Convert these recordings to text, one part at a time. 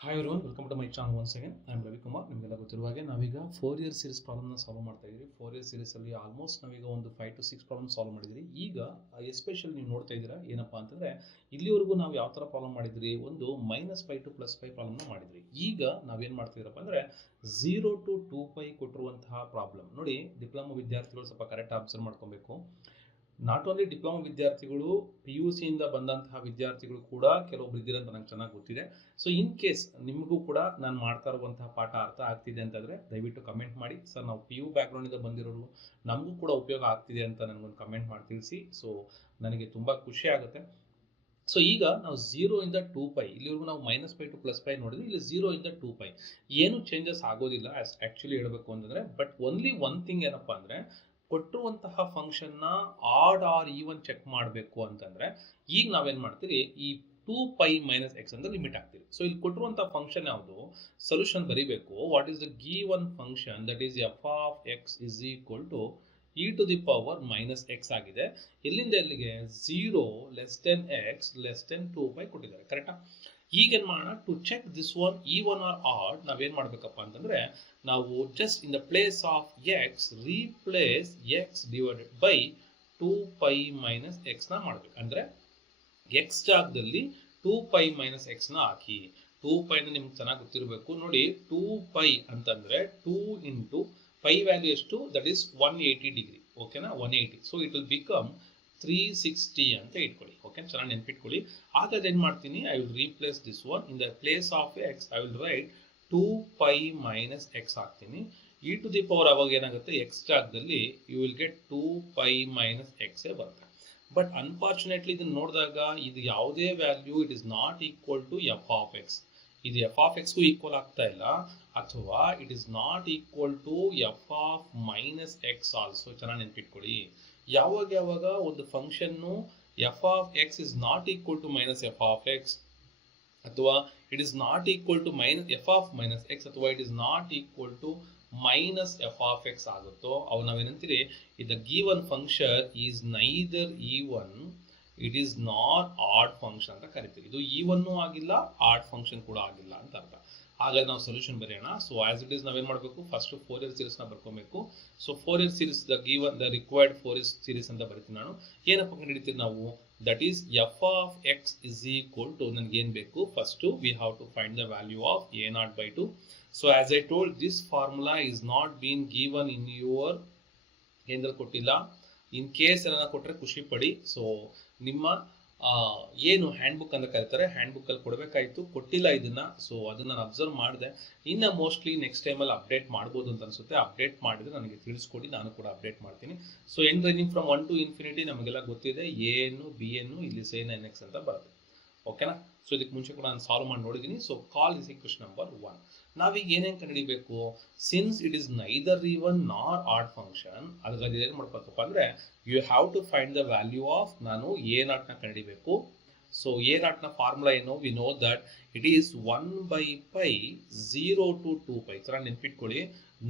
Hi everyone, welcome to my channel once again. I am Ravikumar. ನಿಮಗೆಲ್ಲ ಗೊತ್ತಿರುವ ಹಾಗೆ ನಾವೀಗ 4 ಇಯರ್ ಸೀರೀಸ್ ಪ್ರಾಬ್ಲಮ್ನ ಸಾಲ್ವ್ ಮಾಡ್ತಾ ಇದ್ದೀವಿ. 4 ಇಯರ್ ಸೀರೀಸಲ್ಲಿ ಆಲ್ಮೋಸ್ಟ್ ನಾವೀಗ ಒಂದು 5 to 6 ಪ್ರಾಬ್ಲಮ್ ಸಾಲ್ವ್ ಮಾಡಿದ್ದೀವಿ. ಈಗ ಎಸ್ಪೆಷಲಿ ನೀವು ನೋಡ್ತಾ ಇದ್ದೀರಾ ಏನಪ್ಪ ಅಂತಂದರೆ, ಇಲ್ಲಿವರೆಗೂ ನಾವು ಯಾವ ಥರ ಪ್ರಾಬ್ಲಮ್ ಮಾಡಿದ್ರಿ, ಒಂದು -5 to +5 ಪ್ರಾಬ್ಲಮ್ನ ಮಾಡಿದ್ರಿ. ಈಗ ನಾವೇನು ಮಾಡ್ತಿದ್ದೀರಪ್ಪ ಅಂದರೆ 0 to 2π ಕೊಟ್ಟಿರುವಂತಹ ಪ್ರಾಬ್ಲಮ್ ನೋಡಿ. ಡಿಪ್ಲೊಮಾ ವಿದ್ಯಾರ್ಥಿಗಳು ಸ್ವಲ್ಪ ಕರೆಕ್ಟ್ ಅಬ್ಸರ್ವ್ ಮಾಡ್ಕೊಬೇಕು. ನಾಟ್ ಓನ್ಲಿ ಡಿಪ್ಲೊಮಾ ವಿದ್ಯಾರ್ಥಿಗಳು, PUC ಇಂದ ಬಂದಂತಹ ವಿದ್ಯಾರ್ಥಿಗಳು ಕೂಡ ಕೆಲವೊಬ್ರು ಇದ್ದೀರ ಅಂತ ನಂಗೆ ಚೆನ್ನಾಗಿ ಗೊತ್ತಿದೆ. ಸೊ ಇನ್ ಕೇಸ್ ನಿಮಗೂ ಕೂಡ ನಾನು ಮಾಡ್ತಾ ಇರುವಂತಹ ಪಾಠ ಅರ್ಥ ಆಗ್ತಿದೆ ಅಂತಂದರೆ ದಯವಿಟ್ಟು ಕಮೆಂಟ್ ಮಾಡಿ. ಸರ್, ನಾವು PU ಬ್ಯಾಕ್ಗ್ರೌಂಡಿಂದ ಬಂದಿರೋರು, ನಮಗೂ ಕೂಡ ಉಪಯೋಗ ಆಗ್ತಿದೆ ಅಂತ ನನಗೊಂದು ಕಮೆಂಟ್ ಮಾಡಿ ತಿಳಿಸಿ. ಸೊ ನನಗೆ ತುಂಬ ಖುಷಿ ಆಗುತ್ತೆ. ಸೊ ಈಗ ನಾವು 0 ಇಂದ 2π, ಇಲ್ಲಿವರೆಗೂ ನಾವು -5 to +5 ನೋಡಿದ್ವಿ. ಇಲ್ಲಿ 0 ಇಂದ 2π ಏನು ಚೇಂಜಸ್ ಆಗೋದಿಲ್ಲ ಆ್ಯಕ್ಚುಲಿ ಹೇಳಬೇಕು ಅಂತಂದರೆ. ಬಟ್ ಓನ್ಲಿ ಒನ್ ಥಿಂಗ್ ಏನಪ್ಪ ಅಂದರೆ, ಕೊಟ್ಟಿರುವಂತಹ ಫಂಕ್ಷನ್ನ ಆಡ್ ಆರ್ ಈವನ್ ಚೆಕ್ ಮಾಡಬೇಕು ಅಂತಂದರೆ ಈಗ ನಾವೇನು ಮಾಡ್ತೀರಿ, ಈ 2π - x ಅಂತ ಲಿಮಿಟ್ ಆಗ್ತೀವಿ. ಸೊ ಇಲ್ಲಿ ಕೊಟ್ಟಿರುವಂತಹ ಫಂಕ್ಷನ್ ಯಾವುದು, ಸೊಲ್ಯೂಷನ್ ಬರೀಬೇಕು. What is the given function, that is f(x) is equal to e⁻⁻x ಆಗಿದೆ. ಎಲ್ಲಿಂದ ಎಲ್ಲಿಗೆ, 0 less than x less than 2π ಕೊಟ್ಟಿದ್ದಾರೆ. ಕರೆಕ್ಟಾ? ಈಗೇನು ಮಾಡೋಣ, to check this one even or odd, ನಾವೇನು ಮಾಡಬೇಕಪ್ಪ ಅಂತಂದರೆ, ನಾವು just in the place of x replace x divided by 2π - x ನ ಮಾಡಬೇಕು. ಅಂದರೆ x ಜಾಗದಲ್ಲಿ 2π - x ನ ಹಾಕಿ. 2π ನಿಮ್ಗೆ ಚೆನ್ನಾಗಿ ಗೊತ್ತಿರಬೇಕು ನೋಡಿ. 2π ಅಂತಂದರೆ 2 ಇಂಟು π ವ್ಯಾಲ್ಯೂ ಎಷ್ಟು, ದಟ್ ಈಸ್ 180 ಡಿಗ್ರಿ. ಓಕೆನಾ? 180. ಸೊ ಇಟ್ ವಿಲ್ ಬಿಕಮ್ 360 ಅಂತ ಇಟ್ಕೊಳ್ಳಿ. ಓಕೆ, ಚೆನ್ನಾಗಿ ನೆನ್ಪಿಟ್ಕೊಳ್ಳಿ. ಹಾಗಾದ್ರೆ ಏನು ಮಾಡ್ತೀನಿ, I will replace this one. In the place of x I will write 2π - x ಹಾಕ್ತೀನಿ. e⁻, ಅವಾಗ ಏನಾಗುತ್ತೆ, x ಜಾಗದಲ್ಲಿ ಯು ವಿಲ್ ಗೆಟ್ 2π - x ಬರುತ್ತೆ. ಬಟ್ ಅನ್ಫಾರ್ಚುನೇಟ್ಲಿ ಇದನ್ನು ನೋಡಿದಾಗ ಇದು ಯಾವುದೇ value it is not equal to f(x). ಇದು f(x)ಗೂ ಈಕ್ವಲ್ ಆಗ್ತಾ ಇಲ್ಲ, ಅಥವಾ it is not equal to f(-x) also. ಚೆನ್ನಾಗಿ ನೆನ್ಪಿಟ್ಕೊಳ್ಳಿ. ಯಾವಾಗ ಒಂದು ಫಂಕ್ಷನ್ನು f(x) is not equal to -f(x), ಅಥವಾ it is not equal to f(-x), ಅಥವಾ it is not equal to -f(x) ಆಗುತ್ತೋ ಅವು ನಾವೇನಂತೀರಿ, the given function is neither even, it is not odd function ಅಂತ ಕರಿತೀವಿ. ಇದು ಈವನ್ನೂ ಆಗಿಲ್ಲ, ಆಡ್ ಫಂಕ್ಷನ್ ಕೂಡ ಆಗಿಲ್ಲ ಅಂತ ಅರ್ಥ. ಹಾಗಾದ್ರೆ ನಾವು ಸೊಲ್ಯೂಷನ್ ಬರೆಯೋಣ. ಸೊ ಆಸ್ ಇಟ್ ಈಸ್ ನಾವೇನು ಮಾಡಬೇಕು, ಫಸ್ಟ್ 4 ಇಯರ್ ಸೀರೀಸ್ನ ಬರ್ಕೊಬೇಕು. ಸೊ 4 ಇಯರ್ ಸೀರೀಸ್ ದ ರಿಕ್ವೈರ್ಡ್ 4 ಇಯರ್ ಸೀರೀಸ್ ಅಂತ ಬರೀತೀನಿ ನಾನು. ಏನಪ್ಪ ಕಂಡುಹಿಡಿತೀವಿ ನಾವು, that is f(x) is equal to, ನನಗೆ ಏನು ಬೇಕು, first we have to find the value of a0/2. So as I told, this formula is not been given in your, ಏನ್ರಲ್ಲಿ ಕೊಟ್ಟಿಲ್ಲ. ಇನ್ ಕೇಸ್ ಏನಾರ ಕೊಟ್ಟರೆ ಖುಷಿ ಪಡಿ. ಸೊ ನಿಮ್ಮ ಏನು ಹ್ಯಾಂಡ್ ಬುಕ್ ಅಂತ ಕರೀತಾರೆ, ಹ್ಯಾಂಡ್ ಬುಕ್ಕಲ್ಲಿ ಕೊಡಬೇಕಾಯಿತು, ಕೊಟ್ಟಿಲ್ಲ ಇದನ್ನು. ಸೊ ಅದನ್ನು ನಾನು ಅಬ್ಸರ್ವ್ ಮಾಡಿದೆ. ಇನ್ನು ಮೋಸ್ಟ್ಲಿ ನೆಕ್ಸ್ಟ್ ಟೈಮಲ್ಲಿ ಅಪ್ಡೇಟ್ ಮಾಡ್ಬೋದು ಅಂತ ಅನಿಸುತ್ತೆ. ಅಪ್ಡೇಟ್ ಮಾಡಿದರೆ ನನಗೆ ತಿಳಿಸ್ಕೊಡಿ, ನಾನು ಕೂಡ ಅಪ್ಡೇಟ್ ಮಾಡ್ತೀನಿ. So n ranging from 1 to infinity ನಮಗೆಲ್ಲ ಗೊತ್ತಿದೆ. an bn ಇಲ್ಲಿ sin nx ಅಂತ ಬರುತ್ತೆ. ಓಕೆನಾ? ಸೊ ಇದಕ್ಕೆ ಮುಂಚೆ ಕೂಡ ನಾನು ಸಾಲ್ವ್ ಮಾಡಿ ನೋಡಿದ್ದೀನಿ. So call is equation number 1. ನಾವೀಗ ಏನೇನು ಕಂಡುಹಿಡಿಬೇಕು, since it is neither even nor odd function, ಅದರಲ್ಲಿ ಏನು ಮಾಡ್ಬೇಕಪ್ಪ ಅಂದರೆ, you have to find the value of, ನಾನು a0ನ ಕಂಡುಹಿಡಿಬೇಕು. ಸೊ a0ನ ಫಾರ್ಮುಲಾ ಏನು, we know that it is 1/π 0 to 2π. ಥರ ನೆನ್ಪಿಟ್ಕೊಳ್ಳಿ,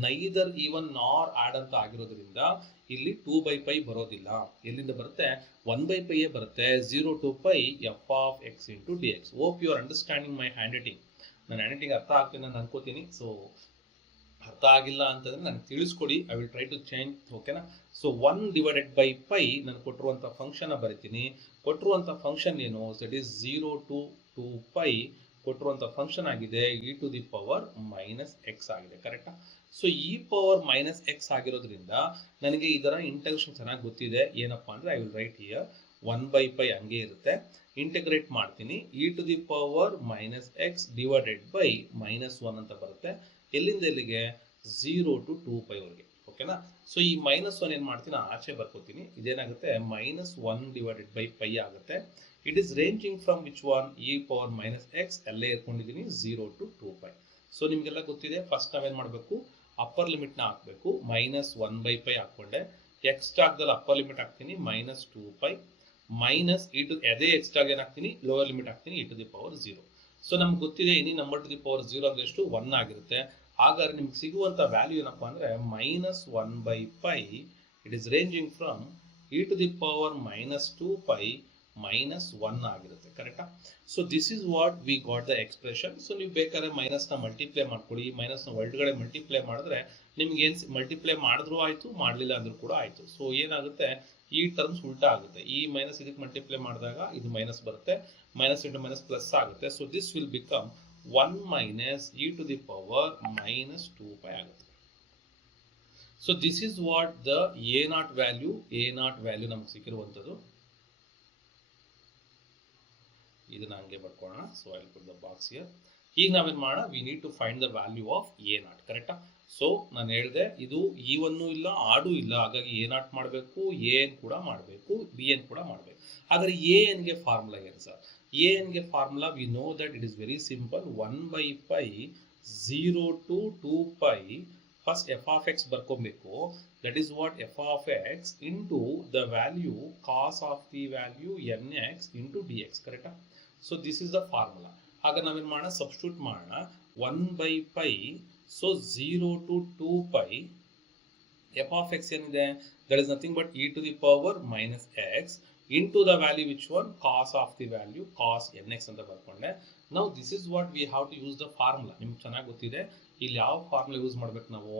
ನೈದರ್ ಈವನ್ ನಾರ್ ಆಡ್ ಅಂತ ಆಗಿರೋದ್ರಿಂದ ಇಲ್ಲಿ 2/π ಬರೋದಿಲ್ಲ. ಎಲ್ಲಿಂದ ಬರುತ್ತೆ, 1/π ಬರುತ್ತೆ. 0 to π f(x) into dx. Hope you are understanding my handwriting. ನನ್ನ ಹ್ಯಾಂಡ್ ರೈಟಿಂಗ್ ಅರ್ಥ ಆಗ್ತೀನಿ ನಾನು ಅನ್ಕೋತೀನಿ. ಸೊ ಅರ್ಥ ಆಗಿಲ್ಲ ಅಂತಂದರೆ ನನಗೆ ತಿಳಿಸ್ಕೊಡಿ, I will try to change. ಓಕೆನಾ? ಸೊ 1/π ನಾನು ಕೊಟ್ಟಿರುವಂಥ ಫಂಕ್ಷನ್ನ ಬರಿತೀನಿ. ಕೊಟ್ಟಿರುವಂಥ ಫಂಕ್ಷನ್ ಏನು, ದಟ್ ಈಸ್ 0 to 2π ಕೊಟ್ಟಿರುವಂಥ ಫಂಕ್ಷನ್ ಆಗಿದೆ e⁻⁻x ಆಗಿದೆ. ಕರೆಕ್ಟಾ? ಸೊ e⁻⁻x ಆಗಿರೋದ್ರಿಂದ ನನಗೆ ಇದರ ಇಂಟಗ್ರೇಷನ್ ಚೆನ್ನಾಗಿ ಗೊತ್ತಿದೆ. ಏನಪ್ಪ ಅಂದರೆ, ಐ ವಿಲ್ ರೈಟ್ ಹಿಯರ್ 1/π ಹಂಗೆ ಇರುತ್ತೆ, ಇಂಟಗ್ರೇಟ್ ಮಾಡ್ತೀನಿ. e⁻⁻x ಡಿವೈಡೆಡ್ ಬೈ -1 ಅಂತ ಬರುತ್ತೆ. ಎಲ್ಲಿಂದ ಎಲ್ಲಿಗೆ, 0 to 2π ವರೆಗೆ. ಓಕೆನಾ? ಸೊ ಈ -1 ಏನು ಮಾಡ್ತೀನಿ, ಆಚೆ ಬರ್ಕೋತೀನಿ. ಇದೇನಾಗುತ್ತೆ, -1/π ಆಗುತ್ತೆ. It is ranging from which one, e⁻⁻x ಅಲ್ಲೇ ಇಟ್ಕೊಂಡಿದ್ದೀನಿ 0 to 2π. ಸೊ ನಿಮಗೆಲ್ಲ ಗೊತ್ತಿದೆ. ಫಸ್ಟ್ ನಾವೇನು ಮಾಡಬೇಕು, ಅಪ್ಪರ್ ಲಿಮಿಟ್ನ ಹಾಕಬೇಕು. -1/π ಹಾಕ್ಕೊಂಡೆ. ಎಕ್ಸ್ ಜಾಗದಲ್ಲಿ ಅಪ್ಪರ್ ಲಿಮಿಟ್ ಹಾಕ್ತೀನಿ -2π, ಅದೇ ಎಕ್ಸ್ ಜಾಗ ಏನು ಹಾಕ್ತೀನಿ, ಲೋವರ್ ಲಿಮಿಟ್ ಹಾಕ್ತೀನಿ e⁻0. ಸೊ ನಮ್ಗೆ ಗೊತ್ತಿದೆ any number two the power 0 ಅಂದರೆ ಎಷ್ಟು, 1 ಆಗಿರುತ್ತೆ. ಹಾಗಾದ್ರೆ ನಿಮ್ಗೆ ಸಿಗುವಂಥ ವ್ಯಾಲ್ಯೂ ಏನಪ್ಪ ಅಂದರೆ -1/π. It is ranging from e⁻⁻2π minus 1 ಆಗಿರುತ್ತೆ. ಕರೆಕ್ಟಾ? So this is what we got the expression. So ನೀವು ಬೇಕಾದ್ರೆ ಮೈನಸ್ನ ಮಲ್ಟಿಪ್ಲೈ ಮಾಡ್ಕೊಳ್ಳಿ. ಮೈನಸ್ನ ಒಳಗಡೆ ಮಲ್ಟಿಪ್ಲೈ ಮಾಡಿದ್ರೆ ನಿಮ್ಗೆ ಏನು ಮಲ್ಟಿಪ್ಲೈ ಮಾಡಿದ್ರೂ ಆಯಿತು, ಮಾಡಲಿಲ್ಲ ಅಂದ್ರೂ ಕೂಡ ಆಯಿತು. ಸೊ ಏನಾಗುತ್ತೆ, ಈ ಟರ್ಮ್ಸ್ ಉಲ್ಟಾ ಆಗುತ್ತೆ. ಈ ಮೈನಸ್ ಇದಕ್ಕೆ ಮಲ್ಟಿಪ್ಲೈ ಮಾಡಿದಾಗ ಇದು ಮೈನಸ್ ಬರುತ್ತೆ, ಮೈನಸ್ ಇಂಟು ಮೈನಸ್ ಪ್ಲಸ್ ಆಗುತ್ತೆ. So this will become 1 minus e to the power minus 2π ಆಗುತ್ತೆ. So this is what the a not value ನಮ್ಗೆ ಸಿಕ್ಕಿರುವಂಥದ್ದು. ಇದನ್ನ ಹಂಗೆ ಬರ್ಕೊಳ್ಳೋಣ. So I will put the box here. ಈಗ ನಾವೇನು ಮಾಡೋಣ, we need to find the value of a not. ಕರೆಕ್ಟಾ? ಸೊ ನಾನು ಹೇಳಿದೆ ಇದು ಈವನ್ನು ಇಲ್ಲ, ಆಡು ಇಲ್ಲ, ಹಾಗಾಗಿ ಎ ನಾಟ್ ಮಾಡಬೇಕು, ಎ ಎನ್ ಕೂಡ ಮಾಡಬೇಕು, ಬಿ ಎನ್ ಕೂಡ ಮಾಡಬೇಕು. ಹಾಗಾದ್ರೆ ಎ ಎನ್ಗೆ ಫಾರ್ಮುಲಾ ಏನು ಸರ್? ಎ ಎನ್ಗೆ formula we know that it is very simple. 1/π 0 to 2π first f of x ಬರ್ಕೊಬೇಕು. That is what f of x into the value cos of the value n x into d x. ಕರೆಕ್ಟಾ? So this is the formula. ಆಗ ನಾವೇನು ಮಾಡೋಣ, substitute ಮಾಡೋಣ. 1/π so 0 to 2π f of x ಏನಿದೆ, that is nothing but e to the power minus x into the value which one cos of the value cos n x ಅಂತ ಬರ್ಕೊಂಡೆ. ನಾವು this is what we have to use the formula. ನಿಮ್ಗೆ ಚೆನ್ನಾಗಿ ಗೊತ್ತಿದೆ ಇಲ್ಲಿ ಯಾವ formula use ಮಾಡ್ಬೇಕು ನಾವು.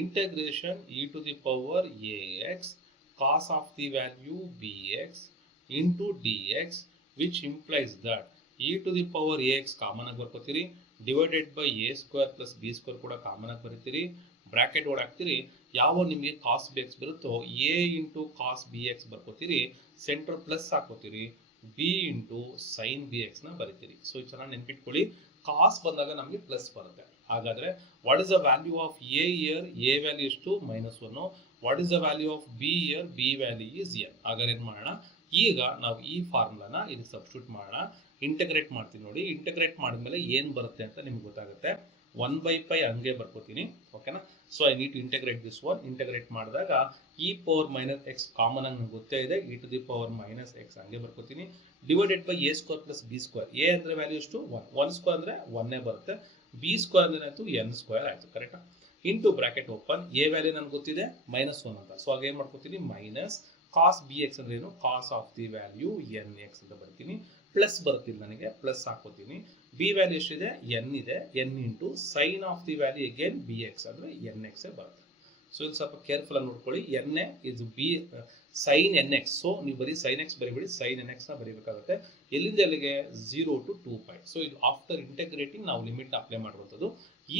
Integration e to the power a x cos of the value b x into d x which implies that e to the power a x common ಆಗಿ ಬರ್ಕೋತೀರಿ, divided by a square plus b square ಕೂಡ common ಆಗಿ ಬರೀತೀರಿ, bracket ಓಡಾಕ್ತೀರಿ. ಯಾವ ನಿಮಗೆ cos b x ಬರುತ್ತೋ a into cos b x ಬರ್ಕೋತೀರಿ, ಸೆಂಟರ್ ಪ್ಲಸ್ ಹಾಕೋತೀರಿ, b into sine b x ನ ಬರೀತೀರಿ. ಸೊ ಚೆನ್ನಾಗಿ ನೆನ್ಪಿಟ್ಕೊಳ್ಳಿ, ಕಾಸ್ ಬಂದಾಗ ನಮಗೆ ಪ್ಲಸ್ ಬರುತ್ತೆ. ಹಾಗಾದ್ರೆ what is the value of A year? A value ಎಷ್ಟು? -1. What is the value of B year? B value is N. ಹಾಗಾದ್ರೆ ಏನ್ ಮಾಡೋಣ, ಈಗ ನಾವು ಈ ಫಾರ್ಮುಲಾನ ಇದಕ್ಕೆ ಸಬ್ಸ್ಟಿಟ್ಯೂಟ್ ಮಾಡೋಣ. ಇಂಟಗ್ರೇಟ್ ಮಾಡ್ತೀನಿ ನೋಡಿ. ಇಂಟಗ್ರೇಟ್ ಮಾಡಿದ್ಮೇಲೆ ಏನ್ ಬರುತ್ತೆ ಅಂತ ನಿಮ್ಗೆ ಗೊತ್ತಾಗುತ್ತೆ. 1/π ಹಂಗೆ ಬರ್ಕೋತೀನಿ. ಓಕೆನಾ? So I need to integrate this one. Integrate ಮಾಡಿದಾಗ e power minus x common ಆಗಿ ನಂಗೆ ಗೊತ್ತೇ ಇದೆ, e to the power minus x ಹಂಗೆ ಬರ್ಕೋತೀನಿ, divided by a square plus b square. A ಅಂದ್ರೆ ವ್ಯಾಲ್ಯೂ ಎಷ್ಟು? 1 ಸ್ಕ್ವೇರ್ ಅಂದ್ರೆ 1 ಬರುತ್ತೆ, ಬಿ ಸ್ಕ್ವೇರ್ ಅಂದ್ರೆ ಆಯ್ತು ಎನ್ ಸ್ಕ್ವೇರ್ ಆಯ್ತು. ಕರೆಕ್ಟಾ? Into bracket open. A value ನನ್ಗೆ ಗೊತ್ತಿದೆ -1 ಅಂತ. ಸೊ ಹಾಗೆ ಏನ್ ಮಾಡ್ಕೋತೀನಿ, ಮೈನಸ್ ಕಾಸ್ ಬಿ ಎಕ್ಸ್ ಅಂದ್ರೆ ಏನು? Cos of the value n x ಅಂತ ಬರ್ತೀನಿ. ಪ್ಲಸ್ ಬರ್ತಿಲ್ಲ ನನಗೆ, ಪ್ಲಸ್ ಹಾಕೋತೀನಿ. ಬಿ ವ್ಯಾಲ್ಯೂ ಎಷ್ಟಿದೆ? ಎನ್ ಇದೆ, n into sine of the value again b x ಅಂದ್ರೆ ಎನ್ ಎಕ್ಸ್ ಬರುತ್ತೆ. ಸೊ ಇಲ್ಲಿ ಸ್ವಲ್ಪ ಕೇರ್ಫುಲ್ ಆಗಿ ನೋಡ್ಕೊಳ್ಳಿ. ಎನ್ ಎ ಇದು b sine n x. So ನೀವು ಬರೀ ಸೈನ್ ಎಕ್ಸ್ ಬರಿಬೇಡಿ, ಸೈನ್ ಎನ್ ಎಕ್ಸ್ ನ ಬರೀಬೇಕಾಗುತ್ತೆ. ಎಲ್ಲಿಂದ ಎಲ್ಲಿಗೆ? 0 to 2π. ಸೊ ಇದು ಆಫ್ಟರ್ ಇಂಟಗ್ರೇಟಿಂಗ್ ನಾವು ಲಿಮಿಟ್ ಅಪ್ಲೈ ಮಾಡುವಂಥದ್ದು.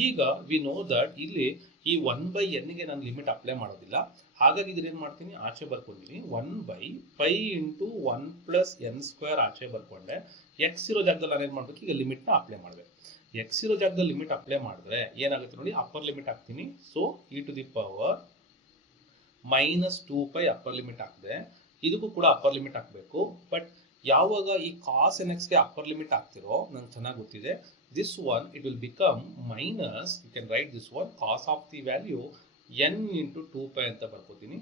ಈಗ ವಿ ನೋ ದಟ್ ಇಲ್ಲಿ ಈ 1/n ಗೆ ನಾನು ಲಿಮಿಟ್ ಅಪ್ಲೈ ಮಾಡೋದಿಲ್ಲ. ಹಾಗಾಗಿ ಇದ್ರ ಏನ್ ಮಾಡ್ತೀನಿ, ಆಚೆ ಬರ್ಕೊಂಡಿನಿ. 1/π ಇಂಟು 1 ಪ್ಲಸ್ ಎನ್ ಸ್ಕ್ವೇರ್ ಆಚೆ ಬರ್ಕೊಂಡೆ. ಎಕ್ಸ್ ಇರೋ ಜಾಗದಲ್ಲಿ ನಾನು ಏನ್ ಮಾಡ್ಬೇಕು, ಈಗ ಲಿಮಿಟ್ ನ ಅಪ್ಲೈ ಮಾಡಬೇಕು. ಎಕ್ಸ್ ಇರೋ ಜಾಗದಲ್ಲಿ ಲಿಮಿಟ್ ಅಪ್ಲೈ ಮಾಡಿದ್ರೆ ಏನಾಗುತ್ತೆ ನೋಡಿ, ಅಪ್ಪರ್ ಲಿಮಿಟ್ ಹಾಕ್ತೀನಿ. So e to the power minus 2π upper limit ಹಾಕಿದೆ. ಇದಕ್ಕೂ ಕೂಡ ಅಪ್ಪರ್ ಲಿಮಿಟ್ ಹಾಕಬೇಕು. ಬಟ್ ಯಾವಾಗ ಈ ಕಾಸ್ ಎನ್ ಎಕ್ಸ್ಗೆ ಅಪ್ಪರ್ ಲಿಮಿಟ್ ಹಾಕ್ತಿರೋ ನಂಗೆ ಚೆನ್ನಾಗಿ ಗೊತ್ತಿದೆ, this one it will become minus, you can write this one cos of the value n into 2π ಅಂತ ಬರ್ಕೋತೀನಿ,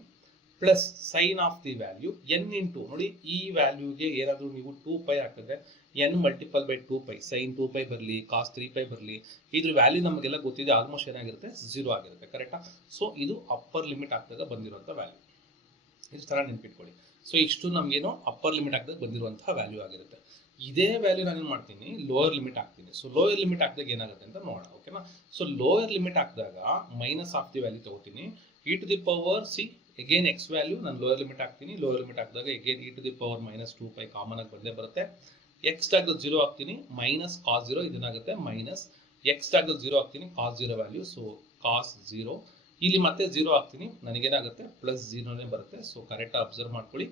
plus sine of the value n into ನೋಡಿ ಈ ವ್ಯಾಲ್ಯೂಗೆ ಏನಾದರೂ ನೀವು 2π ಹಾಕಿದ್ರೆ n ಮಲ್ಟಿಪಲ್ ಬೈ 2π, ಸೈನ್ 2π ಬರಲಿ, ಕಾಸ್ 3π ಬರಲಿ, ಇದ್ರ ವ್ಯಾಲ್ಯೂ ನಮಗೆಲ್ಲ ಗೊತ್ತಿದೆ, ಆಲ್ಮೋಸ್ಟ್ ಏನಾಗಿರುತ್ತೆ 0 ಆಗಿರುತ್ತೆ. ಕರೆಕ್ಟಾ? ಸೊ ಇದು ಅಪ್ಪರ್ ಲಿಮಿಟ್ ಹಾಕಿದಾಗ ಬಂದಿರುವಂಥ ವ್ಯಾಲ್ಯೂ. ಇದು ಥರ ನೆನ್ಪಿಟ್ಕೊಳ್ಳಿ. ಸೊ ಇಷ್ಟು ನಮಗೇನೋ ಅಪ್ಪರ್ ಲಿಮಿಟ್ ಹಾಕಿದಾಗ ಬಂದಿರುವಂತಹ ವ್ಯಾಲ್ಯೂ ಆಗಿರುತ್ತೆ. ಇದೇ ವ್ಯಾಲ್ಯೂ ನಾನು ಏನು ಮಾಡ್ತೀನಿ, ಲೋಯರ್ ಲಿಮಿಟ್ ಹಾಕ್ತೀನಿ. ಸೊ ಲೋಯರ್ ಲಿಮಿಟ್ ಹಾಕಿದಾಗ ಏನಾಗುತ್ತೆ ಅಂತ ನೋಡೋಣ. ಓಕೆನಾ? ಸೊ ಲೋಯರ್ ಲಿಮಿಟ್ ಹಾಕಿದಾಗ ಮೈನಸ್ ಆಫ್ ದಿ ವ್ಯಾಲ್ಯೂ ತಗೋತೀನಿ. e to the power see again x value ನಾನು ಲೋಯರ್ ಲಿಮಿಟ್ ಹಾಕ್ತೀನಿ. ಲೋಯರ್ ಲಿಮಿಟ್ ಹಾಕಿದಾಗ again e to the power minus 2π common ಆಗಿ ಬಂದೇ ಬರುತ್ತೆ. ಎಕ್ಸ್ ಟಾಗ್ 0 ಹಾಕ್ತೀನಿ, ಮೈನಸ್ ಕಾಸ್ 0 ಇದನ್ನಾಗುತ್ತೆ, ಮೈನಸ್ ಎಕ್ಸ್ ಟಾಗ್ 0 ಹಾಕ್ತೀನಿ, ಕಾಸ್ 0 ವ್ಯಾಲ್ಯೂ, ಸೊ ಕಾಸ್ 0. ಇಲ್ಲಿ ಮತ್ತೆ 0 ಹಾಕ್ತೀನಿ, ನನಗೇನಾಗುತ್ತೆ ಪ್ಲಸ್ 0ನೇ ಬರುತ್ತೆ. ಸೊ ಕರೆಕ್ಟಾಗಿ ಅಬ್ಸರ್ವ್ ಮಾಡ್ಕೊಳ್ಳಿ.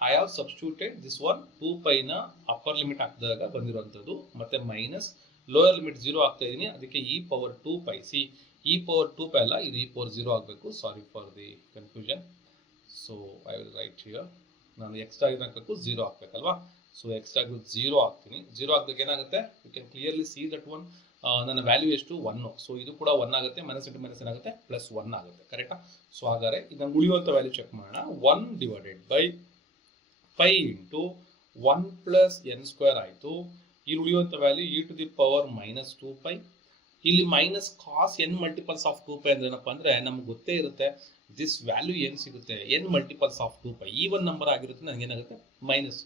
I have substituted this one 2π ನ ಅಪ್ಪರ್ ಲಿಮಿಟ್ ಹಾಕಿದಾಗ ಬಂದಿರುವಂಥದ್ದು, ಮತ್ತೆ ಮೈನಸ್ ಲೋಯರ್ ಲಿಮಿಟ್ 0 ಹಾಕ್ತಾ ಇದ್ದೀನಿ. ಅದಕ್ಕೆ e power 2π, see e power 2π ಅಲ್ಲ, ಇದು e ಪವರ್ 0 ಆಗಬೇಕು. Sorry for the confusion. So I will write here. ನಾನು ಎಕ್ಸ್ ಟಾಗ್ ಹಾಕಬೇಕು, 0 ಹಾಕ್ಬೇಕಲ್ವಾ. ಸೊ ಎಕ್ಸ್ ಟಾಗ್ 0 ಹಾಕ್ತೀನಿ. 0 ಹಾಕಿದಾಗ ಏನಾಗುತ್ತೆ, you can clearly see that one ನನ್ನ ವ್ಯಾಲ್ಯೂ ಎಷ್ಟು 1. ಸೊ ಇದು ಕೂಡ 1 ಆಗುತ್ತೆ, ಮೈನಸ್ ಇಂಟು ಮೈನಸ್ ಏನಾಗುತ್ತೆ ಪ್ಲಸ್ 1 ಆಗುತ್ತೆ. ಕರೆಕ್ಟಾ? ಸೊ ಹಾಗಾದ್ರೆ ಇದನ್ನು ಉಳಿಯುವಂಥ ವ್ಯಾಲ್ಯೂ ಚೆಕ್ ಮಾಡೋಣ. 1 divided by π into 1 plus n square ಆಯಿತು. ಇಲ್ಲಿ ಉಳಿಯುವಂಥ value e to the power minus 2π. ಇಲ್ಲಿ minus cos n multiples of 2π ಅಂದ್ರೆ ಏನಪ್ಪ ಅಂದ್ರೆ ನಮ್ಗೆ ಗೊತ್ತೇ ಇರುತ್ತೆ ದಿಸ್ ವ್ಯಾಲ್ಯೂ ಏನು ಸಿಗುತ್ತೆ, n multiples of 2π even number ಆಗಿರುತ್ತೆ, ನನಗೇನಾಗುತ್ತೆ ಮೈನಸ್.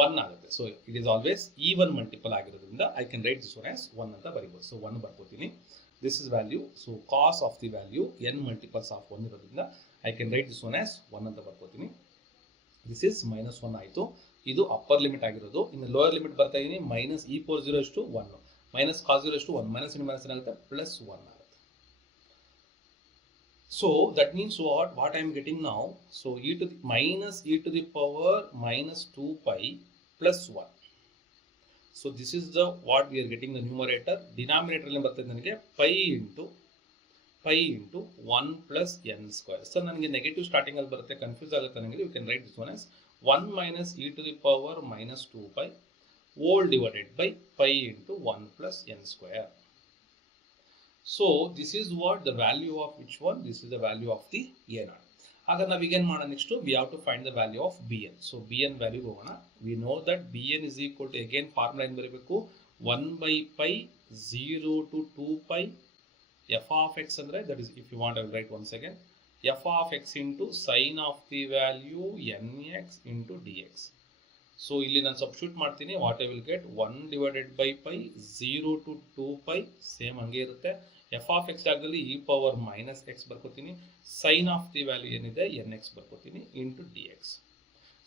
1 ಆಗುತ್ತೆ. So it is always even multiple ಆಗಿರೋದ್ರಿಂದ I can write this one as 1 ಅಂತ ಬರೀಬೋದು. ಸೊ 1 ಬರ್ಕೋತೀನಿ. This is value. So cos of the value n multiples of 1 ಇರೋದ್ರಿಂದ I can write this one as 1 ಅಂತ ಬರ್ಕೋತೀನಿ. This is -1 ಆಯಿತು. ಇದು upper limit ಆಗಿರೋದು. ಇನ್ನು ಲೋಯರ್ ಲಿಮಿಟ್ ಬರ್ತಾ ಇದೀನಿ. ಮೈನಸ್ e ಪವರ್ 0 ಎಷ್ಟು 1, ಮೈನಸ್ ಕಾಸ್ 0 ಎಷ್ಟು 1, ಮೈನಸ್ ಇಂಟು ಮೈನಸ್ ಏನಾಗುತ್ತೆ ಪ್ಲಸ್ 1 ಆಗುತ್ತೆ. So that means what I am getting now, so e to the power minus 2 pi plus 1. So this is the what we are getting the numerator. Denominator ಅಲ್ಲಿ ಬರ್ತದೆ ನನಗೆ pi into 1 plus n square. So ನನಗೆ negative starting ಅಲ್ಲಿ ಬರುತ್ತೆ, confuse ಆಗುತ್ತೆ ನನಗೆ. You can write this one as 1 minus e to the power minus 2 pi whole divided by pi into 1 plus n square. So this is what the value of which one? This is the value of the a0. Aga now we can next we have to find the value of bn. So bn value hogona. We know that bn is equal to, again formula in baribeku, 1 by pi 0 to 2 pi f of x andre, that is, if you want I will write once again, f of x into sine of the value nx into dx. So ಇಲ್ಲಿ ನಾನು substitute ಮಾಡ್ತೀನಿ. What I will get 1 divided by pi 0 to 2 pi same ಹಂಗೆ ಇರುತ್ತೆ. F of x ಜಾಗದಲ್ಲಿ e power minus x ಬರ್ಕೋತೀನಿ. Sine of the value ಏನಿದೆ n x ಬರ್ಕೋತೀನಿ into d x.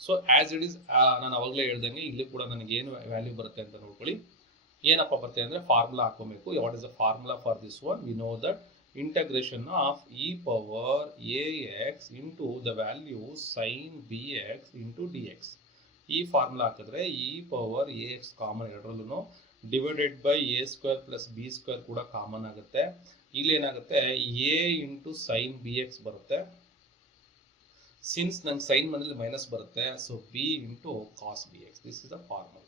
So as it is ನಾನು ಅವಾಗಲೇ ಹೇಳ್ದಂಗೆ ಇಲ್ಲಿ ಕೂಡ ನನಗೆ ಏನು ವ್ಯಾಲ್ಯೂ ಬರುತ್ತೆ ಅಂತ ನೋಡ್ಕೊಳ್ಳಿ. ಏನಪ್ಪ ಬರುತ್ತೆ ಅಂದರೆ ಫಾರ್ಮುಲಾ ಹಾಕೋಬೇಕು. What is the formula for this one? We know that integration of e power a x into the value sine b x into d x. ಈ ಫಾರ್ಮುಲಾ ಹಾಕಿದ್ರೆ e power a x common ಎರಡರಲ್ಲೂ divided by a square plus b square ಕೂಡ common ಆಗುತ್ತೆ. ಇಲ್ಲಿ ಏನಾಗುತ್ತೆ a into sine b x ಬರುತ್ತೆ. Since ನಂಗೆ sine ಬಂದ್ರೆ ಮೈನಸ್ ಬರುತ್ತೆ, so b into cos b x. This is the formula.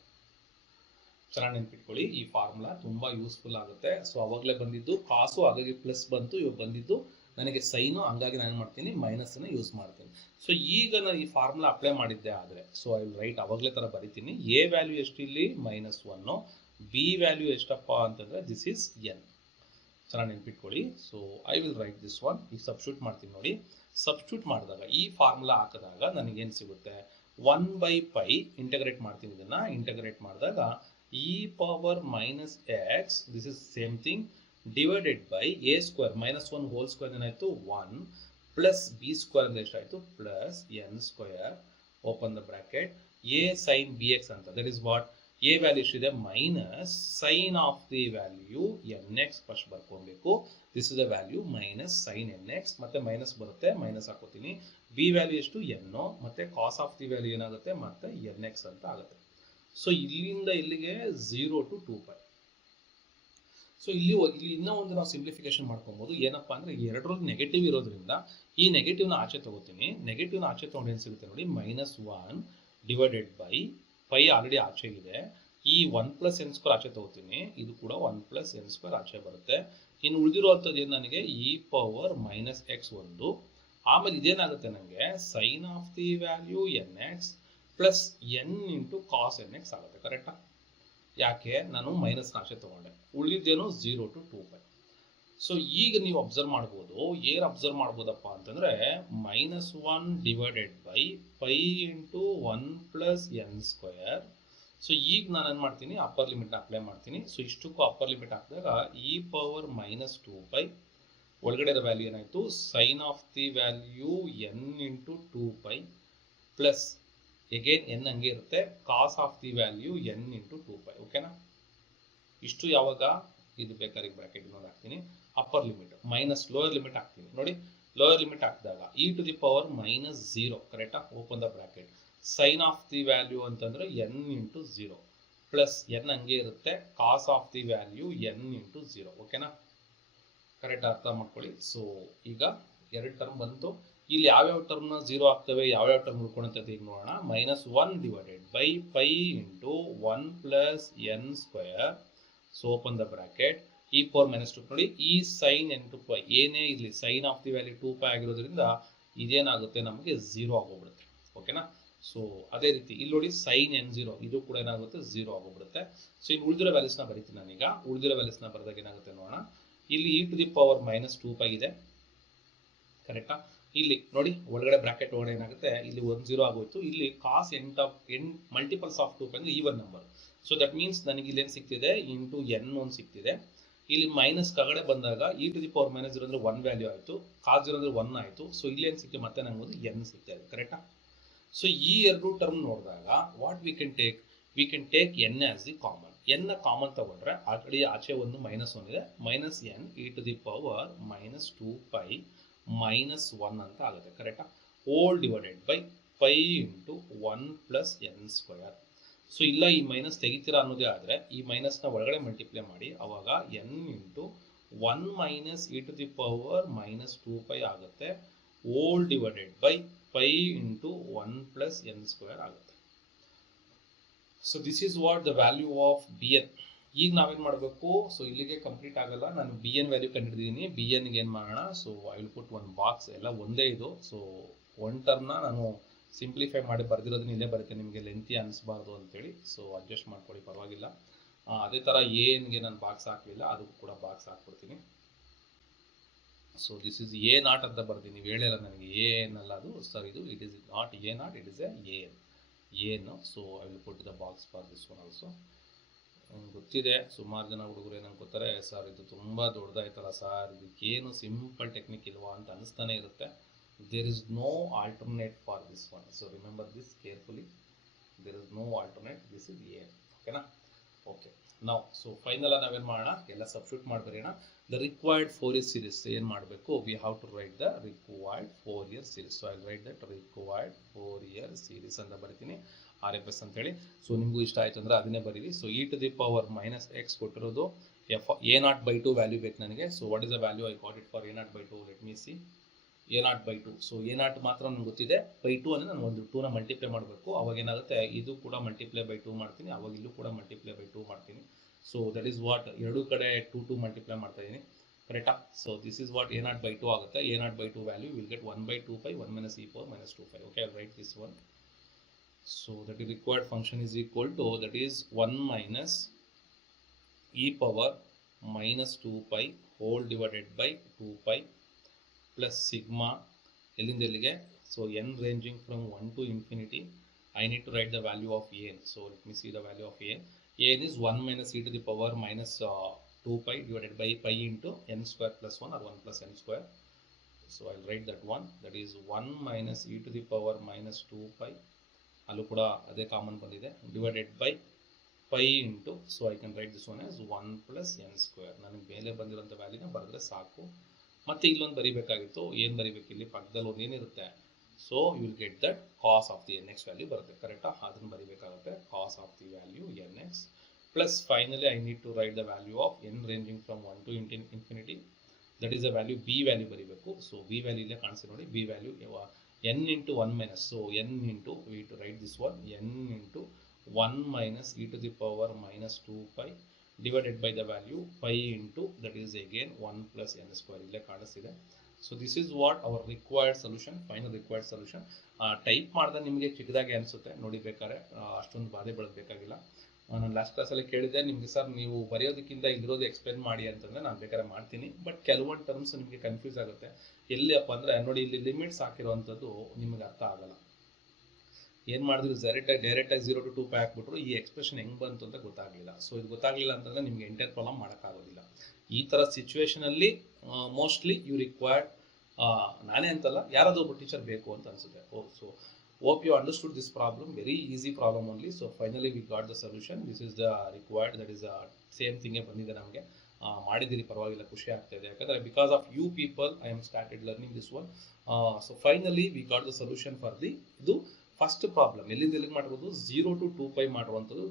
ಚೆನ್ನಾಗಿ ನೆನ್ಪಿಟ್ಕೊಳ್ಳಿ, ಈ ಫಾರ್ಮುಲಾ ತುಂಬಾ ಯೂಸ್ಫುಲ್ ಆಗುತ್ತೆ. ಸೊ ಅವಾಗಲೇ ಬಂದಿದ್ದು ಕಾಸು, ಹಾಗಾಗಿ ಪ್ಲಸ್ ಬಂತು. ಇವಾಗ ಬಂದಿದ್ದು ನನಗೆ ಸೈನು, ಹಂಗಾಗಿ ನಾನು ಮಾಡ್ತೀನಿ ಮೈನಸ್ ಅನ್ನು ಯೂಸ್ ಮಾಡ್ತೀನಿ. ಸೊ ಈಗ ನಾನು ಈ ಫಾರ್ಮುಲಾ ಅಪ್ಲೈ ಮಾಡಿದ್ದೆ ಆದರೆ, ಸೊ ಐ ವಿಲ್ ರೈಟ್ ಅವಾಗಲೇ ಥರ ಬರಿತೀನಿ. ಎ ವ್ಯಾಲ್ಯೂ ಎಷ್ಟು ಇಲ್ಲಿ -1, ಬಿ ವ್ಯಾಲ್ಯೂ ಎಷ್ಟಪ್ಪ ಅಂತಂದರೆ ದಿಸ್ ಈಸ್ ಎನ್. ಚೆನ್ನಾಗಿ ನೆನ್ಪಿಟ್ಕೊಳ್ಳಿ. So I will right this one. ಈಗ ಸಬ್ಸ್ಟಿಟ್ಯೂಟ್ ಮಾಡ್ತೀನಿ ನೋಡಿ. ಸಬ್ಸ್ಟಿಟ್ಯೂಟ್ ಮಾಡಿದಾಗ ಈ ಫಾರ್ಮುಲಾ ಹಾಕಿದಾಗ ನನಗೇನು ಸಿಗುತ್ತೆ? 1 by pi ಇಂಟಗ್ರೇಟ್ ಮಾಡ್ತೀನಿ. ಇದನ್ನು ಇಂಟಗ್ರೇಟ್ ಮಾಡಿದಾಗ e power minus x, this is same thing, divided by a square -1 whole square ಏನಾಯಿತು 1 ಪ್ಲಸ್ ಬಿ ಸ್ಕ್ವೇರ್ ಅಂದರೆ ಎಷ್ಟಾಯಿತು plus n square, open the bracket, a sine b x ಅಂತ. That is what a value ಎಷ್ಟಿದೆ minus sine of the value n x first ಬರ್ಕೊಬೇಕು. This is the value minus sine n x, ಮತ್ತೆ minus ಬರುತ್ತೆ, minus ಹಾಕೋತೀನಿ. B value ಎಷ್ಟು ಎನ್ನು, ಮತ್ತೆ ಕಾಸ್ of the value ಏನಾಗುತ್ತೆ ಮತ್ತೆ ಎನ್ ಎಕ್ಸ್ ಅಂತ ಆಗುತ್ತೆ. ಸೊ ಇಲ್ಲಿಂದ ಇಲ್ಲಿಗೆ 0 to 2 pi. ಸೊ ಇಲ್ಲಿ ಇನ್ನೂ ಒಂದು ನಾವು ಸಿಂಪ್ಲಿಫಿಕೇಶನ್ ಮಾಡ್ಕೊಬೋದು. ಏನಪ್ಪಾ ಅಂದರೆ ಎರಡರಲ್ಲಿ ನೆಗೆಟಿವ್ ಇರೋದ್ರಿಂದ ಈ ನೆಗೆಟಿವ್ನ ಆಚೆ ತಗೋತೀನಿ. ನೆಗೆಟಿವ್ನ ಆಚೆ ತೊಗೊಂಡು ಏನು ಸಿಗುತ್ತೆ ನೋಡಿ, -1 ಡಿವೈಡೆಡ್ ಬೈ ಪೈ ಆಲ್ರೆಡಿ ಆಚೆ ಇದೆ. ಈ 1 ಪ್ಲಸ್ ಎನ್ ಸ್ಕ್ವೇರ್ ಆಚೆ ತಗೋತೀನಿ. ಇದು ಕೂಡ 1 ಪ್ಲಸ್ ಎನ್ ಸ್ಕ್ವೇರ್ ಆಚೆ ಬರುತ್ತೆ. ಇನ್ನು ಉಳಿದಿರುವಂಥದ್ದು ಏನು ನನಗೆ ಇ ಪವರ್ ಮೈನಸ್ ಎಕ್ಸ್ ಒಂದು. ಆಮೇಲೆ ಇದೇನಾಗುತ್ತೆ ನನಗೆ sine of the value n x plus n into cos n x ಆಗುತ್ತೆ. ಕರೆಕ್ಟಾ? ಯಾಕೆ ನಾನು ಮೈನಸ್ ಆಚೆ ತಗೊಂಡೆ, ಉಳಿದಿದ್ದೇನು 0 to 2 pi. ಸೊ ಈಗ ನೀವು ಅಬ್ಸರ್ವ್ ಮಾಡ್ಬೋದು, ಏನು ಅಬ್ಸರ್ವ್ ಮಾಡ್ಬೋದಪ್ಪ ಅಂತಂದರೆ -1 divided by pi into 1 plus n square. So ಈಗ ನಾನು ಏನು ಮಾಡ್ತೀನಿ, ಅಪ್ಪರ್ ಲಿಮಿಟ್ನ ಅಪ್ಲೈ ಮಾಡ್ತೀನಿ. ಸೊ ಇಷ್ಟಕ್ಕೂ ಅಪ್ಪರ್ ಲಿಮಿಟ್ ಹಾಕಿದಾಗ ಇ ಪವರ್ -2 pi ಒಳಗಡೆ ಇರೋ ವ್ಯಾಲ್ಯೂ ಏನಾಯಿತು sine of the value n into 2 pi plus again n ಹಂಗೆ ಇರುತ್ತೆ, cos of the value n into 2 pi. ಓಕೆನಾ? ಇಷ್ಟು ಯಾವಾಗ ಇದು ಬೇಕಾದ್ರೆ ಬ್ರಾಕೆಟ್ ನೋಡಿ ಹಾಕ್ತೀನಿ. Upper limit minus lower limit ಹಾಕ್ತೀನಿ ನೋಡಿ. ಲೋಯರ್ ಲಿಮಿಟ್ ಹಾಕಿದಾಗ ಇ ಟು ದಿ ಪವರ್ -0, ಕರೆಕ್ಟಾ? Open the bracket, sine of the value ಅಂತಂದ್ರೆ ಎನ್ ಇಂಟು 0 ಪ್ಲಸ್ ಎನ್ ಹಂಗೆ ಇರುತ್ತೆ, cos of the value n into 0. ಓಕೆನಾ? ಕರೆಕ್ಟ್ ಅರ್ಥ ಮಾಡ್ಕೊಳ್ಳಿ. ಸೊ ಈಗ ಎರಡು ಟರ್ಮ್ ಬಂತು. ಇಲ್ಲಿ ಯಾವ್ಯಾವ ಟರ್ಮ್ನ 0 ಆಗ್ತವೆ, ಯಾವ್ಯಾವ ಟರ್ಮ್ ಉಳ್ಕೊಳುತ್ತೆ ಈಗ ನೋಡೋಣ. -1 divided by pi into 1 plus n square. So open the bracket, e power -2 ನೋಡಿ. ಈ ಸೈನ್ ಎನ್ ಟು ಪೈ ಏನೇ ಇರಲಿ, sine of the value 2 pi ಆಗಿರೋದ್ರಿಂದ ಇದೇನಾಗುತ್ತೆ ನಮಗೆ 0 ಆಗೋಗ್ಬಿಡುತ್ತೆ. ಓಕೆನಾ? ಸೊ ಅದೇ ರೀತಿ ಇಲ್ಲಿ ನೋಡಿ ಸೈನ್ n0 ಇದು ಕೂಡ ಏನಾಗುತ್ತೆ 0 ಆಗೋಗ್ಬಿಡುತ್ತೆ. ಸೊ ಇನ್ನು ಉಳಿದಿರೋ ವ್ಯಾಲ್ಯೂಸ್ನ ಬರೀತೀನಿ ನಾನೀಗ. ಉಳಿದಿರೋ ವ್ಯಾಲ್ಯೂಸ್ನ ಬರೆದಾಗ ಏನಾಗುತ್ತೆ ನೋಡೋಣ. ಇಲ್ಲಿ e to the power -2 pi ಇದೆ, ಕರೆಕ್ಟಾ? ಇಲ್ಲಿ ನೋಡಿ ಒಳಗಡೆ ಬ್ರಾಕೆಟ್ ಒಳಗಡೆ ಏನಾಗುತ್ತೆ, ಇಲ್ಲಿ 1 0 ಆಗೋಯ್ತು. ಇಲ್ಲಿ ಕಾಸ್ n ಮಲ್ಟಿಪಲ್ಸ್ ಆಫ್ 2 ಅಂದ್ರೆ even number. So that means ನನಗೆ ಇಲ್ಲಿ ಏನು ಸಿಗ್ತಿದೆ, ಇಂಟು n ಒಂದು ಸಿಗ್ತಿದೆ. ಇಲ್ಲಿ ಮೈನಸ್ ಕಗಡೆ ಬಂದಾಗ e⁻⁻0 ಅಂದ್ರೆ 1 ವ್ಯಾಲ್ಯೂ ಆಯಿತು, ಕಾಸ್ 0 ಅಂದ್ರೆ 1 ಆಯಿತು. ಸೊ ಇಲ್ಲಿ ಏನು ಸಿಕ್ಕಿದೆ, ಮತ್ತೆ ನಂಗೆ ಒಂದು n ಸಿಗ್ತಾ ಇದೆ. ಕರೆಕ್ಟಾ? ಸೊ ಈ ಎರಡು ಟರ್ಮ್ ನೋಡಿದಾಗ what we can take n as the common. n ನ ಕಾಮನ್ ತಗೊಂಡ್ರೆ ಆಲ್ರೆಡಿ ಆಚೆ ಒಂದು -1 ಇದೆ, -n e⁻−2π -1 ಅಂತ ಆಗುತ್ತೆ. ಕರೆಕ್ಟಾ? Whole divided by π into 1 + n². So ಇಲ್ಲ ಈ ಮೈನಸ್ ತೆಗಿತೀರಾ ಅನ್ನೋದೇ ಆದರೆ ಈ ಮೈನಸ್ನ ಒಳಗಡೆ ಮಲ್ಟಿಪ್ಲೈ ಮಾಡಿ, ಅವಾಗ n ಇಂಟು 1 - e⁻−2π ಆಗುತ್ತೆ, hole divided by π into 1 + n² ಆಗುತ್ತೆ. So this is what the value of bn. ಈಗ ನಾವೇನು ಮಾಡಬೇಕು, ಸೊ ಇಲ್ಲಿಗೆ ಕಂಪ್ಲೀಟ್ ಆಗಲ್ಲ, ನಾನು bn ವ್ಯಾಲ್ಯೂ ಕಂಡಿದ್ದೀನಿ. bnಗೆ ಏನು ಮಾಡೋಣ, so I will put one box, ಎಲ್ಲ ಒಂದೇ ಇದು. ಸೊ ಒನ್ ಟರ್ಮ್ನ ನಾನು ಸಿಂಪ್ಲಿಫೈ ಮಾಡಿ ಬರ್ದಿರೋದನ್ನ ಇಲ್ಲೇ ಬರುತ್ತೆ, ನಿಮಗೆ ಲೆಂತಿ ಅನಿಸ್ಬಾರ್ದು ಅಂತೇಳಿ. ಸೊ ಅಡ್ಜಸ್ಟ್ ಮಾಡ್ಕೊಳ್ಳಿ, ಪರವಾಗಿಲ್ಲ. ಅದೇ ಥರ ಎನ್ಗೆ ನಾನು ಬಾಕ್ಸ್ ಹಾಕಲಿಲ್ಲ, ಅದಕ್ಕೂ ಕೂಡ ಬಾಕ್ಸ್ ಹಾಕ್ಬಿಡ್ತೀನಿ. ಸೊ ದಿಸ್ ಇಸ್ a0 ಅಂತ ಬರ್ತೀನಿ. ನೀವು ಹೇಳಿಲ್ಲ ನನಗೆ ಏನಲ್ಲ ಅದು ಸರ್, ಇದು it is not a0, it is ಏನು. So I will put the box for this one also. ನಂಗೆ ಗೊತ್ತಿದೆ ಸುಮಾರು ಜನ ಹುಡುಗರು ಏನಂಗೆ ಗೊತ್ತಾರೆ, ಸರ್ ಇದು ತುಂಬ ದೊಡ್ಡದಾಯ್ತಲ್ಲ ಸರ್, ಇದಕ್ಕೇನು ಸಿಂಪಲ್ ಟೆಕ್ನಿಕ್ ಇಲ್ವಾ ಅಂತ ಅನಿಸ್ತಾನೆ ಇರುತ್ತೆ. there is no alternate for this one, so remember this carefully. There is no alternate, this is a. okay na? Okay, now so final ನಾವೇನು ಮಾಡೋಣ, ಎಲ್ಲ substitute ಮಾಡ್ಬರೋಣ. the required Fourier series ಏನು ಮಾಡಬೇಕು, we have to write the required Fourier series. so I'll write that required Fourier series ಅಂತ ಬರಿತೀನಿ, RFS ಅಂತೇಳಿ. So ನಿಮಗೂ ಇಷ್ಟ ಆಯ್ತು ಅಂದರೆ ಅದನ್ನೇ ಬರೀರಿ. ಸೊ e⁻−x ಕೊಟ್ಟಿರೋದು a0/2 ವ್ಯಾಲ್ಯೂ ಬೇಕು ನನಗೆ. So what is the value I got it for a0/2, let me see. a0/2. So a0 ಮಾತ್ರ ನನಗೆ ಗೊತ್ತಿದೆ, /2 ಅಂದರೆ ನಾನು ಒಂದು 2ನ ಮಲ್ಟಿಪ್ಲೈ ಮಾಡಬೇಕು. ಅವಾಗ ಏನಾಗುತ್ತೆ, ಇದು ಕೂಡ ಮಲ್ಟಿಪ್ಲೈ/2 ಮಾಡ್ತೀನಿ, ಅವಾಗ ಇಲ್ಲೂ ಕೂಡ ಮಲ್ಟಿಪ್ಲೈ/2 ಮಾಡ್ತೀನಿ. ಸೊ ದಟ್ ಈಸ್ ವಾಟ್, ಎರಡೂ ಕಡೆ 2 ಮಲ್ಟಿಪ್ಲೈ ಮಾಡ್ತಾ ಇದ್ದೀನಿ. ಕರೆಕ್ಟಾ? So this is what a0/2 ಆಗುತ್ತೆ. a0/2 value will get 1/2π 1 - e⁻−2π. Okay, I write this one. So that is required function is equal to, that is 1 - e⁻−2π whole divided by 2π plus sigma ಎಲ್ಲಿಂದ ಎಲ್ಲಿಗೆ. So n ranging from 1 to infinity. I need to write the value of an. so let me see the value of an. an is 1 - e⁻²π divided by π into n² + 1 or 1 + n². so I'll write that one, that is 1 - e⁻²π, ಅಲ್ಲೂ ಕೂಡ ಅದೇ common ಬಂದಿದೆ, divided by π into, so I can write this one as 1 + n². ನನಗೆ ಮೇಲೆ ಬಂದಿರೋಂಥ ವ್ಯಾಲ್ಯೂನ ಬರೆದ್ರೆ ಸಾಕು. ಮತ್ತೆ ಇಲ್ಲೊಂದು ಬರಿಬೇಕಾಗಿತ್ತು, ಏನು ಬರಿಬೇಕು, ಇಲ್ಲಿ ಪಕ್ಕದಲ್ಲಿ ಒಂದು ಏನಿರುತ್ತೆ, so you will get that cos of the nx value ಬರುತ್ತೆ. ಕರೆಕ್ಟಾ? ಅದನ್ನು ಬರಿಬೇಕಾಗುತ್ತೆ, cos of the value nx plus finally I need to write the value of n ranging from 1 to infinity. That is the value, b value ಬರಿಬೇಕು. So b value ಇಲ್ಲೇ ಕಾಣಿಸಿ ನೋಡಿ, b value n into 1 - so n into, we need to write this one, n into 1 - e⁻²π divided by the value π into, that is again 1 + n². ಇಲ್ಲೇ ಕಾಣಿಸ್ತಿದೆ. So this is what our required solution, final required solution. Type ಮಾಡಿದ್ರೆ ನಿಮಗೆ ಚಿಕ್ಕದಾಗಿ ಅನಿಸುತ್ತೆ ನೋಡಿ, ಬೇಕಾದ್ರೆ ಅಷ್ಟೊಂದು ಬಾಧೆ ಬೆಳೆದಬೇಕಾಗಿಲ್ಲ. ನಾನು ಲಾಸ್ಟ್ ಕ್ಲಾಸಲ್ಲಿ ಕೇಳಿದ್ದೆ ನಿಮಗೆ, ಸರ್ ನೀವು ಬರೆಯೋದಕ್ಕಿಂತ ಇಲ್ಲಿರೋದು ಎಕ್ಸ್ಪ್ಲೇನ್ ಮಾಡಿ ಅಂತಂದರೆ ನಾನು ಬೇಕಾದ್ರೆ ಮಾಡ್ತೀನಿ, ಬಟ್ ಕೆಲವೊಂದು ಟರ್ಮ್ಸ್ ನಿಮಗೆ ಕನ್ಫ್ಯೂಸ್ ಆಗುತ್ತೆ. ಎಲ್ಲಿಯಪ್ಪ ಅಂದರೆ ನೋಡಿ, ಇಲ್ಲಿ ಲಿಮಿಟ್ಸ್ ಹಾಕಿರೋವಂಥದ್ದು ನಿಮಗೆ ಅರ್ಥ ಆಗಲ್ಲ. ಏನು ಮಾಡಿದ್ರು ಡೈರೆಕ್ಟಾಗಿ 0 to 2π ಹಾಕ್ಬಿಟ್ರು, ಈ ಎಕ್ಸ್ಪ್ರೆಷನ್ ಹೆಂಗೆ ಬಂತು ಅಂತ ಗೊತ್ತಾಗಲಿಲ್ಲ. ಸೊ ಇದು ಗೊತ್ತಾಗಲಿಲ್ಲ ಅಂತಂದರೆ ನಿಮಗೆ ಎಂಟೈರ್ ಪ್ರಾಬ್ಲಮ್ ಮಾಡೋಕ್ಕಾಗೋದಿಲ್ಲ. ಈ ಥರ ಸಿಚುವೇಷನಲ್ಲಿ ಮೋಸ್ಟ್ಲಿ ಯು ರಿಕ್ವೈರ್ಡ್, ನಾನೇ ಅಂತಲ್ಲ, ಯಾರಾದರೂ ಒಬ್ಬರು ಟೀಚರ್ ಬೇಕು ಅಂತ ಅನಿಸುತ್ತೆ. So hope you understood this problem, very easy problem only. so finally we got the solution, this is the required, that is same thing ಬಂದಿದೆ ನಮಗೆ. ಮಾಡಿದಿರಿ, ಪರವಾಗಿಲ್ಲ, ಖುಷಿ ಆಗ್ತಾ ಇದೆ, ಯಾಕಂದರೆ because of you people I am started learning this one. So finally we got the solution for the, ಇದು first problem. ಎಲ್ಲಿಂದ ಎಲ್ಲಿಗೆ ಮಾಡಿರೋದು, 0 to 2π ಮಾಡುವಂಥದ್ದು.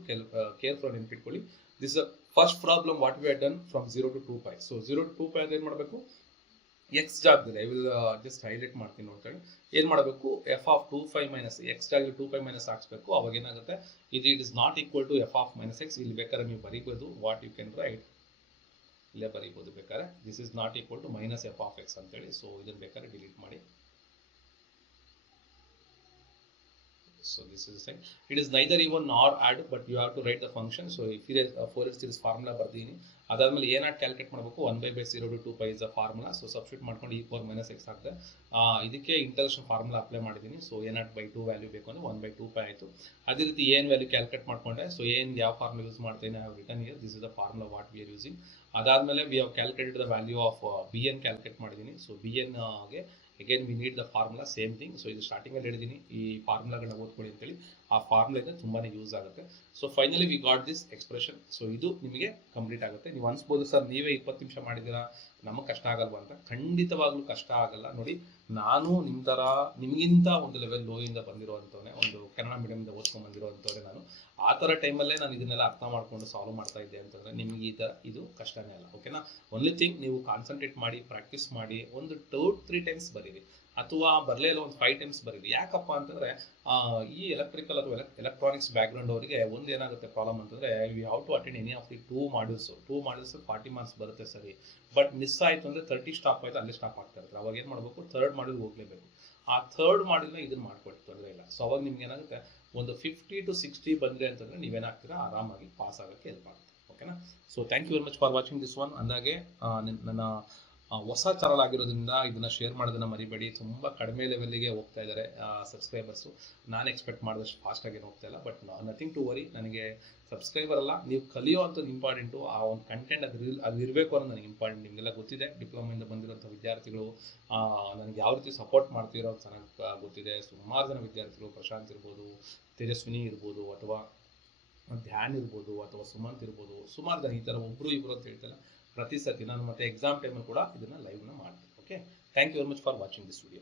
ಕೇರ್ಫುಲ್ ನೆನ್ಪಿಟ್ಕೊಳ್ಳಿ, this first problem what we had done from 0 to 2π. So 0 to 2π ಅಂದ್ರೆ ಏನು ಮಾಡಬೇಕು, X ಜಾಗದಲ್ಲಿ, ಐ ವಿಲ್ ಜಸ್ಟ್ ಹೈಲೈಟ್ ಮಾಡ್ತೀನಿ ನೋಡ್ಕೊಳ್ಳಿ. ಏನು ಮಾಡಬೇಕು, f(2π - x) ಜಾಗದಲ್ಲಿ 2π - ಹಾಕ್ಸ್ಬೇಕು. ಅವಾಗ ಏನಾಗುತ್ತೆ, it is not equal to f(-x). ಇಲ್ಲಿ ಬೇಕಾದ್ರೆ ನೀವು ಬರೀಬೋದು, ವಾಟ್ ಯು ಕ್ಯಾನ್ ರೈಟ್, ಇಲ್ಲೇ ಬರೀಬೋದು ಬೇಕಾದ್ರೆ, this is not equal to -f(x) ಅಂತೇಳಿ. ಸೊ ಇದನ್ನು ಬೇಕಾದ್ರೆ ಡಿಲೀಟ್ ಮಾಡಿ. So this is the thing. It is neither even nor add, but you have to write the function. So if you Fourier series formula ಬರ್ದೀನಿ, ಅದಾದ್ಮೇಲೆ ಏನಾಗಿ calculate ಮಾಡಬೇಕು, 1/0 to 2 pi is the formula. So substitute ಮಾಡ್ಕೊಂಡು e power minus x ಆಗ್ತದೆ. ಇದಕ್ಕೆ integration formula apply ಮಾಡಿದ್ದೀನಿ. So a0/2 value ಬೇಕು ಅಂದ್ರೆ 1/2 pi ಆಯಿತು. ಅದೇ ರೀತಿ ಏನ್ ವ್ಯಾಲ್ಯೂ ಕ್ಯಾಲ್ಕುಲೇಟ್ ಮಾಡ್ಕೊಂಡೆ. ಸೊ ಏನ್ ಯಾವ ಫಾರ್ಮುಲಾ ಯೂಸ್ ಮಾಡ್ತೀನಿ, I have written here, this is the formula what we are using. ಅದಾದ್ಮೇಲೆ we have calculated the value of bn calculate ಮಾಡಿದ್ದೀನಿ. ಸೊ bn ಗೆ again we need the formula, same thing. So ಇದು starting ಅಲ್ಲಿ ಹೇಳಿದೀನಿ, ಈ ಫಾರ್ಮುಲಾಗಳನ್ನ ಓದ್ಕೊಳ್ಳಿ ಅಂತೇಳಿ. ಆ ಫಾರ್ಮುಲಾ ಇಂದ ತುಂಬಾನೇ ಯೂಸ್ ಆಗುತ್ತೆ. So finally we got this expression. So ಇದು ನಿಮಗೆ ಕಂಪ್ಲೀಟ್ ಆಗುತ್ತೆ. ನೀವು ಅನ್ಸ್ಬೋದು ಸರ್ ನೀವೇ 20 ನಿಮಿಷ ಮಾಡಿದ್ದೀರಾ, ನಮಗೆ ಕಷ್ಟ ಆಗಲ್ವಾ ಅಂತ. ಖಂಡಿತವಾಗ್ಲೂ ಕಷ್ಟ ಆಗಲ್ಲ. ನೋಡಿ, ನಾನು ನಿಮ್ಮ ಥರ ನಿಮಗಿಂತ ಒಂದು ಲೆವೆಲ್ ಲೋ ಇಂದ ಬಂದಿರುವಂಥವನೇ, ಒಂದು ಕನ್ನಡ ಮೀಡಿಯಮಿಂದ ಓದ್ಕೊಂಡು ಬಂದಿರುವಂಥವ್ರೆ ನಾನು. ಆ ಥರ ಟೈಮಲ್ಲೇ ನಾನು ಇದನ್ನೆಲ್ಲ ಅರ್ಥ ಮಾಡ್ಕೊಂಡು ಸಾಲ್ವ್ ಮಾಡ್ತಾ ಇದ್ದೆ ಅಂತಂದರೆ ನಿಮಗೆ ಈ ಥರ ಇದು ಕಷ್ಟನೇ ಅಲ್ಲ. ಓಕೆನಾ? ಓನ್ಲಿ ಥಿಂಗ್ ನೀವು ಕಾನ್ಸಂಟ್ರೇಟ್ ಮಾಡಿ, ಪ್ರಾಕ್ಟೀಸ್ ಮಾಡಿ, ಒಂದು 2-3 ಟೈಮ್ಸ್ ಬರೀರಿ, ಅಥವಾ ಬರಲೇ ಇಲ್ಲ ಒಂದು 5 ಟೈಮ್ಸ್ ಬರೀರಿ. ಯಾಕಪ್ಪ ಅಂತಂದರೆ ಈ ಎಲೆಕ್ಟ್ರಿಕಲ್ ಅಥವಾ ಎಲೆಕ್ಟ್ರಾನಿಕ್ಸ್ ಬ್ಯಾಕ್ಗ್ರೌಂಡ್ ಅವರಿಗೆ ಒಂದು ಏನಾಗುತ್ತೆ ಪ್ರಾಬ್ಲಮ್ ಅಂತಂದರೆ, you have to attend any of the 2 modules 40 marks ಬರುತ್ತೆ ಸರಿ. ಬಟ್ ಮಿಸ್ ಆಯಿತು ಅಂದರೆ 30 ಸ್ಟಾಪ್ ಆಯಿತು, ಅಲ್ಲೇ ಸ್ಟಾಪ್ ಆಗ್ತಾ ಇರ್ತಾರೆ. ಅವಾಗ ಏನು ಮಾಡಬೇಕು, 3rd ಮಾಡ್ಯೂಲ್ ಹೋಗಲೇಬೇಕು. ಆ 3rd ಮಾಡ್ಯೂಲ್ನ ಇದನ್ನು ಮಾಡ್ಕೊಟ್ಟು ತೊಂದರೆ ಇಲ್ಲ. ಸೊ ಅವಾಗ ನಿಮ್ಗೆ ಏನಾಗುತ್ತೆ, ಒಂದು 50 to 60 ಬಂದರೆ ಅಂತಂದರೆ ನೀವೇನಾಗ್ತೀರಾ, ಆರಾಮಾಗಿ ಪಾಸ್ ಆಗೋಕ್ಕೆ ಹೆಲ್ಪ್ ಆಗುತ್ತೆ. ಓಕೆನಾ? So thank you very much for watching this one. ಅಂದಾಗೆ ನನ್ನ ಹೊಸ ಚಾನಲ್ ಆಗಿರೋದ್ರಿಂದ ಇದನ್ನು ಶೇರ್ ಮಾಡೋದನ್ನು ಮರಿಬೇಡಿ. ತುಂಬ ಕಡಿಮೆ ಲೆವೆಲ್ಲಿಗೆ ಹೋಗ್ತಾ ಇದ್ದಾರೆ ಸಬ್ಸ್ಕ್ರೈಬರ್ಸು. ನಾನು ಎಕ್ಸ್ಪೆಕ್ಟ್ ಮಾಡಿದಷ್ಟು ಫಾಸ್ಟಾಗಿ ಹೋಗ್ತಾ ಇಲ್ಲ. ಬಟ್ ನಥಿಂಗ್ ಟು ವರಿ, ನನಗೆ ಸಬ್ಸ್ಕ್ರೈಬರ್ ಅಲ್ಲ, ನೀವು ಕಲಿಯೋ ಅಂಥದ್ದು ಇಂಪಾರ್ಟೆಂಟು. ಆ ಒಂದು ಕಂಟೆಂಟ್ ಅದು ಇರಬೇಕು ಅನ್ನೋದು ನನಗೆ ಇಂಪಾರ್ಟೆಂಟ್. ನಿಮಗೆಲ್ಲ ಗೊತ್ತಿದೆ, ಡಿಪ್ಲೊಮೆಯಿಂದ ಬಂದಿರೋಂಥ ವಿದ್ಯಾರ್ಥಿಗಳು ನನಗೆ ಯಾವ ರೀತಿ ಸಪೋರ್ಟ್ ಮಾಡ್ತಿರೋ ಚೆನ್ನಾಗಿ ಗೊತ್ತಿದೆ. ಸುಮಾರು ಜನ ವಿದ್ಯಾರ್ಥಿಗಳು, ಪ್ರಶಾಂತ್ ಇರ್ಬೋದು, ತೇಜಸ್ವಿನಿ ಇರ್ಬೋದು, ಅಥವಾ ಧ್ಯಾನ್ ಇರ್ಬೋದು, ಅಥವಾ ಸುಮಂತ್ ಇರ್ಬೋದು, ಸುಮಾರು ಜನ ಈ ಥರ ಒಬ್ಬರು ಇಬ್ಬರು ಅಂತ ಹೇಳ್ತಲ್ಲ, ಪ್ರತಿ ಸತಿ ನಾನು ಮತ್ತೆ ಎಕ್ಸಾಮ್ ಟೈಮಲ್ಲಿ ಕೂಡ ಇದನ್ನು ಲೈವ್ನ ಮಾಡ್ತೀನಿ. Okay, thank you very much for watching this video.